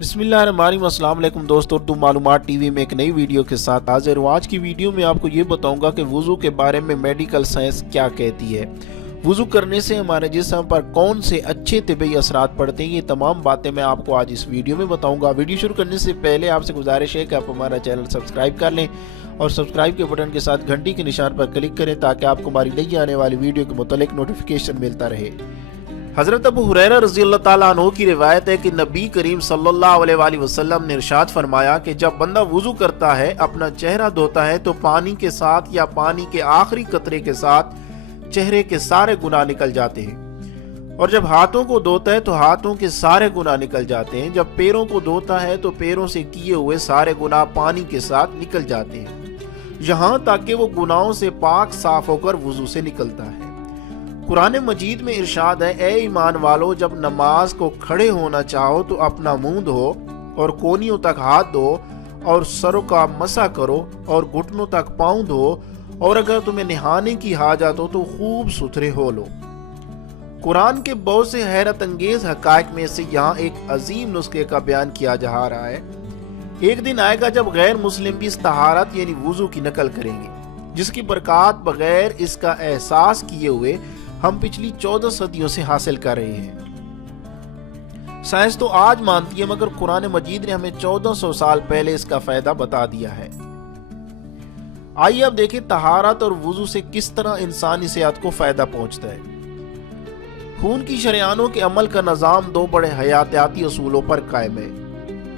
بسم اللہ الرحمن الرحیم۔ السلام علیکم دوستو، اردو معلومات ٹی وی میں ایک نئی ویڈیو کے ساتھ حاضر ہوں۔ آج کی ویڈیو میں آپ کو یہ بتاؤں گا کہ وضو کے بارے میں میڈیکل سائنس کیا کہتی ہے، وضو کرنے سے ہمارے جسم پر کون سے اچھے طبی اثرات پڑتے ہیں، یہ تمام باتیں میں آپ کو آج اس ویڈیو میں بتاؤں گا۔ ویڈیو شروع کرنے سے پہلے آپ سے گزارش ہے کہ آپ ہمارا چینل سبسکرائب کر لیں اور سبسکرائب کے بٹن کے ساتھ گھنٹی کے نشان پر کلک کریں تاکہ آپ کو ہماری نئی آنے والی ویڈیو کے متعلق نوٹیفیکیشن ملتا رہے۔ حضرت ابو ہریرہ رضی اللہ تعالیٰ عنہ کی روایت ہے کہ نبی کریم صلی اللہ علیہ وآلہ وسلم نے ارشاد فرمایا کہ جب بندہ وضو کرتا ہے، اپنا چہرہ دھوتا ہے تو پانی کے ساتھ یا پانی کے آخری قطرے کے ساتھ چہرے کے سارے گناہ نکل جاتے ہیں، اور جب ہاتھوں کو دھوتا ہے تو ہاتھوں کے سارے گناہ نکل جاتے ہیں، جب پیروں کو دھوتا ہے تو پیروں سے کیے ہوئے سارے گناہ پانی کے ساتھ نکل جاتے ہیں، یہاں تک کہ وہ گناہوں سے پاک صاف ہو کر وضو سے نکلتا ہے۔ قرآن مجید میں ارشاد ہے، اے ایمان والو، جب نماز کو کھڑے ہونا چاہو تو اپنا منہ دھو اور کونیوں تک ہاتھ دھو اور سروں کا مسح کرو اور گھٹنوں تک پاؤں دھو، اور اگر تمہیں نہانے کی حاجت ہو تو خوب ستھرے ہو لو۔ قرآن کے بہت سے حیرت انگیز حقائق میں سے یہاں ایک عظیم نسخے کا بیان کیا جا رہا ہے۔ ایک دن آئے گا جب غیر مسلم بھی اس طہارت یعنی وضو کی نقل کریں گے، جس کی برکات بغیر اس کا احساس کیے ہوئے ہم پچھلی 14 صدیوں سے حاصل کر رہے ہیں۔ سائنس تو آج مانتی ہے، مگر قرآن مجید نے ہمیں 1400 سال پہلے اس کا فائدہ بتا دیا ہے۔ آئیے اب دیکھیں طہارت اور وضو سے کس طرح انسانی صحت کو فائدہ پہنچتا ہے۔ خون کی شریانوں کے عمل کا نظام دو بڑے حیاتیاتی اصولوں پر قائم ہے۔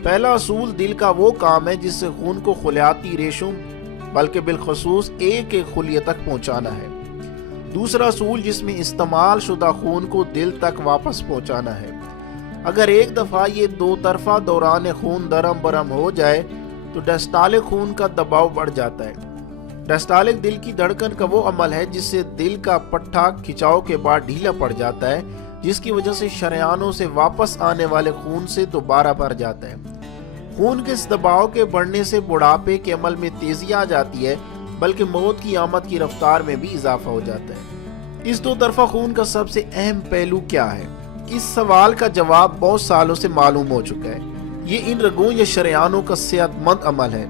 پہلا اصول دل کا وہ کام ہے جس سے خون کو خلیاتی ریشوں بلکہ بالخصوص ایک ایک خلیے تک پہنچانا ہے۔ دوسرا اصول جس میں استعمال شدہ خون کو دل تک واپس پہنچانا ہے۔ اگر ایک دفعہ یہ دو طرفہ دوران خون درم برم ہو جائے تو ڈائسٹالک خون کا دباؤ بڑھ جاتا ہے۔ ڈائسٹالک دل کی دھڑکن کا وہ عمل ہے جس سے دل کا پٹھا کھچاؤ کے بعد ڈھیلا پڑ جاتا ہے، جس کی وجہ سے شریانوں سے واپس آنے والے خون سے دوبارہ بھر جاتا ہے۔ خون کے اس دباؤ کے بڑھنے سے بڑھاپے کے عمل میں تیزی آ جاتی ہے، بلکہ موت کی آمد کی رفتار میں بھی اضافہ ہو جاتا ہے۔ اس دو طرفہ خون کا سب سے اہم پہلو کیا ہے؟ اس سوال کا جواب بہت سالوں سے معلوم ہو چکا ہے۔ یہ ان رگوں یا شریانوں کا صحت مند عمل ہے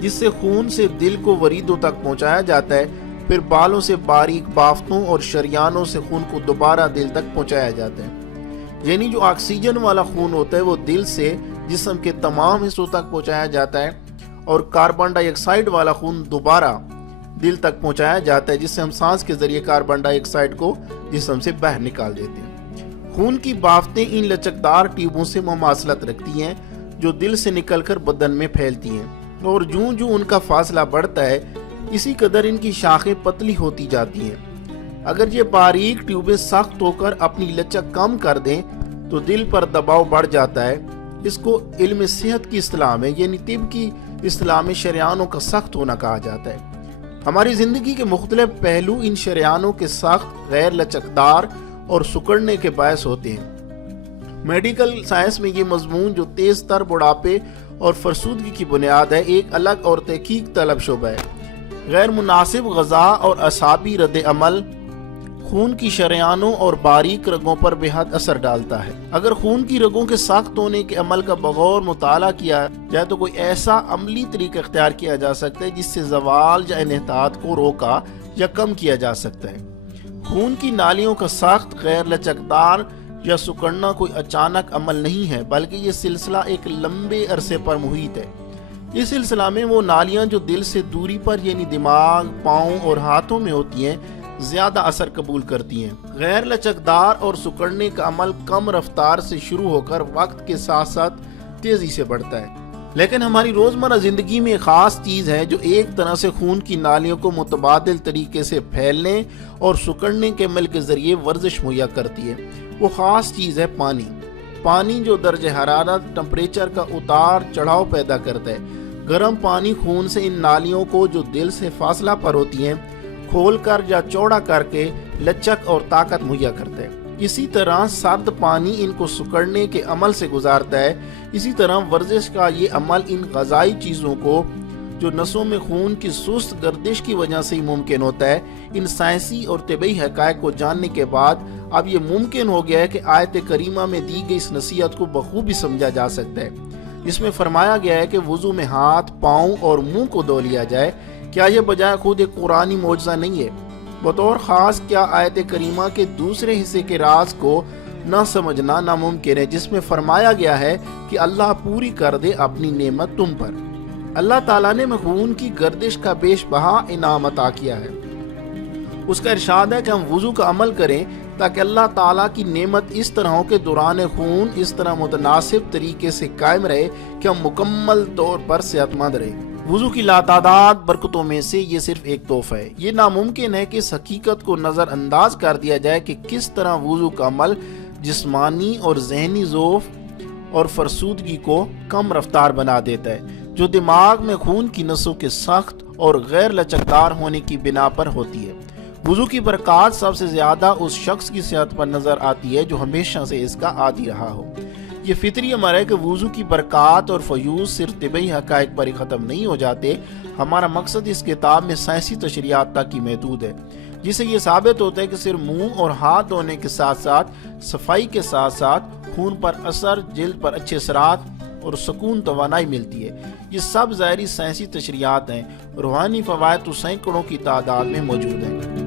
جس سے خون سے دل کو وریدوں تک پہنچایا جاتا ہے، پھر بالوں سے باریک بافتوں اور شریانوں سے خون کو دوبارہ دل تک پہنچایا جاتا ہے۔ یعنی جو آکسیجن والا خون ہوتا ہے وہ دل سے جسم کے تمام حصوں تک پہنچایا جاتا ہے، اور کاربن ڈائی آکسائیڈ والا خون دوبارہ دل تک پہنچایا جاتا ہے، جس سے ہم سانس کے ذریعے کاربن ڈائی آکسائیڈ کو جسم سے باہر نکال دیتے ہیں۔ خون کی بافتیں ان لچکدار ٹیوبوں سے مماثلت رکھتی ہیں جو دل سے نکل کر بدن میں پھیلتی ہیں، اور جوں جوں ان کا فاصلہ بڑھتا ہے اسی قدر ان کی شاخیں پتلی ہوتی جاتی ہیں۔ اگر یہ باریک ٹیوبیں سخت ہو کر اپنی لچک کم کر دیں تو دل پر دباؤ بڑھ جاتا ہے۔ اس کو علم صحت کی اصطلاح میں یعنی طب کی اصطلاح میں شریانوں کا سخت ہونا کہا جاتا ہے۔ ہماری زندگی کے مختلف پہلو ان شریانوں کے سخت، غیر لچکدار اور سکڑنے کے باعث ہوتے ہیں۔ میڈیکل سائنس میں یہ مضمون جو تیز تر بڑھاپے اور فرسودگی کی بنیاد ہے، ایک الگ اور تحقیق طلب شعبہ ہے۔ غیر مناسب غذا اور اعصابی رد عمل خون کی شریانوں اور باریک رگوں پر بے حد اثر ڈالتا ہے۔ اگر خون کی رگوں کے سخت ہونے کے عمل کا بغور مطالعہ کیا جائے تو کوئی ایسا عملی طریقہ اختیار کیا جا سکتا ہے جس سے زوال یا انحطاط کو روکا یا کم کیا جا سکتا ہے۔ خون کی نالیوں کا سخت، غیر لچکدار یا سکڑنا کوئی اچانک عمل نہیں ہے، بلکہ یہ سلسلہ ایک لمبے عرصے پر محیط ہے۔ اس سلسلہ میں وہ نالیاں جو دل سے دوری پر یعنی دماغ، پاؤں اور ہاتھوں میں ہوتی ہیں زیادہ اثر قبول کرتی ہیں۔ غیر لچکدار اور سکڑنے کا عمل کم رفتار سے شروع ہو کر وقت کے ساتھ ساتھ تیزی سے بڑھتا ہے، لیکن ہماری روزمرہ زندگی میں ایک خاص چیز ہے جو ایک طرح سے خون کی نالیوں کو متبادل طریقے سے پھیلنے اور سکڑنے کے عمل کے ذریعے ورزش مہیا کرتی ہے۔ وہ خاص چیز ہے پانی۔ پانی جو درجہ حرارت، ٹمپریچر کا اتار چڑھاؤ پیدا کرتا ہے۔ گرم پانی خون سے ان نالیوں کو جو دل سے فاصلہ پر ہوتی ہیں کھول کر یا چوڑا کر کے لچک اور طاقت مہیا کرتا ہے۔ اسی طرح سرد پانی ان کو سکڑنے کے عمل سے گزارتا ہے۔ اسی طرح ورزش کا یہ عمل ان غذائی چیزوں کو جو نسوں میں خون کی سست گردش کی وجہ سے ہی ممکن ہوتا ہے، ان سائنسی اور طبی حقائق کو جاننے کے بعد اب یہ ممکن ہو گیا ہے کہ آیت کریمہ میں دی گئی اس نصیحت کو بخوبی سمجھا جا سکتا ہے، جس میں فرمایا گیا ہے کہ وضو میں ہاتھ، پاؤں اور منہ کو دھو لیا جائے۔ کیا یہ بجائے خود ایک قرآنی معجزہ نہیں ہے؟ بطور خاص کیا آیت کریمہ کے دوسرے حصے کے راز کو نہ سمجھنا ناممکن ہے، جس میں فرمایا گیا ہے کہ اللہ پوری کر دے اپنی نعمت تم پر۔ اللہ تعالیٰ نے خون کی گردش کا بیش بہا انعام عطا کیا ہے۔ اس کا ارشاد ہے کہ ہم وضو کا عمل کریں تاکہ اللہ تعالیٰ کی نعمت اس طرح ہو کہ دوران خون اس طرح متناسب طریقے سے قائم رہے کہ ہم مکمل طور پر صحت مند رہیں۔ وضو کی لاتعداد برکتوں میں سے یہ صرف ایک تحفہ ہے۔ یہ ناممکن ہے کہ اس حقیقت کو نظر انداز کر دیا جائے کہ کس طرح وضو کا عمل جسمانی اور ذہنی ضعف اور فرسودگی کو کم رفتار بنا دیتا ہے، جو دماغ میں خون کی نسوں کے سخت اور غیر لچکدار ہونے کی بنا پر ہوتی ہے۔ وضو کی برکات سب سے زیادہ اس شخص کی صحت پر نظر آتی ہے جو ہمیشہ سے اس کا عادی رہا ہو۔ یہ فطری امر ہے کہ وضو کی برکات اور فیوز صرف طبعی حقائق پر ہی ختم نہیں ہو جاتے۔ ہمارا مقصد اس کتاب میں سائنسی تشریحات تک ہی محدود ہے، جس سے یہ ثابت ہوتا ہے کہ صرف منہ اور ہاتھ دھونے کے ساتھ ساتھ صفائی کے ساتھ ساتھ خون پر اثر، جلد پر اچھے اثرات اور سکون توانائی ملتی ہے۔ یہ سب ظاہری سائنسی تشریحات ہیں، روحانی فوائد تو سینکڑوں کی تعداد میں موجود ہیں۔